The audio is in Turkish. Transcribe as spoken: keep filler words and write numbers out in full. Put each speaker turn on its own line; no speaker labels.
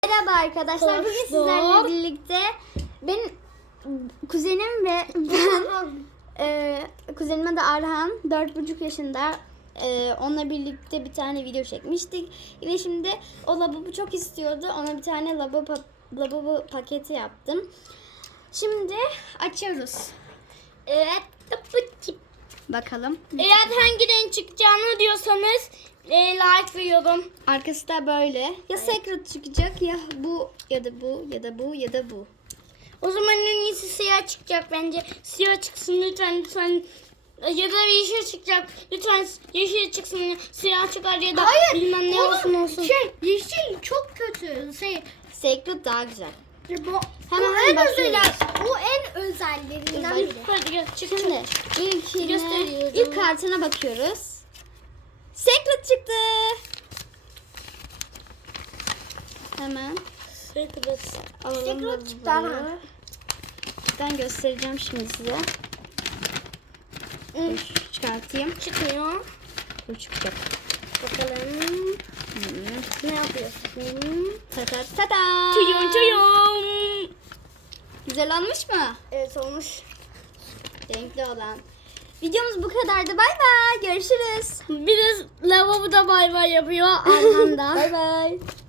Merhaba arkadaşlar. Bugün sizlerle birlikte benim kuzenim ve ben e, kuzenim adı Arhan, dört buçuk yaşında. E, onunla birlikte bir tane video çekmiştik. Ve şimdi o lavabo çok istiyordu. Ona bir tane lavabo, lavabo paketi yaptım. Şimdi açıyoruz.
Evet.
Bakalım.
Eğer hangi renk çıkacağını diyorsanız e, like veriyorum.
Arkası da böyle. Ya secret çıkacak ya bu ya da bu ya da bu ya da bu.
O zaman en iyisi siyah çıkacak bence. Siyah çıksın lütfen lütfen. Ya da yeşil çıkacak. Lütfen yeşil çıksın. Siyah çıkar ya da
Hayır,
bilmem ne olsun olsun.
Şey, yeşil çok kötü. Şey,
Secret daha güzel.
bu,
Hemen
bu en
başlıyoruz.
özel, bu en özellerinden biri.
Hadi gel çık.
Şimdi ilkine,
Gösteriyorum.
ilk kartına bakıyoruz. Secret çıktı. Hemen
Secret.
alalım.
Secret çıktı
lavaboyu.
ama.
Ben göstereceğim şimdi size. Dur, çıkartayım.
Çıkmıyor.
Bu çıkacak.
Bakalım.
Hmm.
Ne yapıyorsun?
Tata tata.
Tüyüm tüyüm.
Güzel olmuş mu?
Evet olmuş.
Renkli olan. Videomuz bu kadardı. Bay bay. Görüşürüz.
Bir de lavabo da bay bay yapıyor. Arhan da.
Bay bay.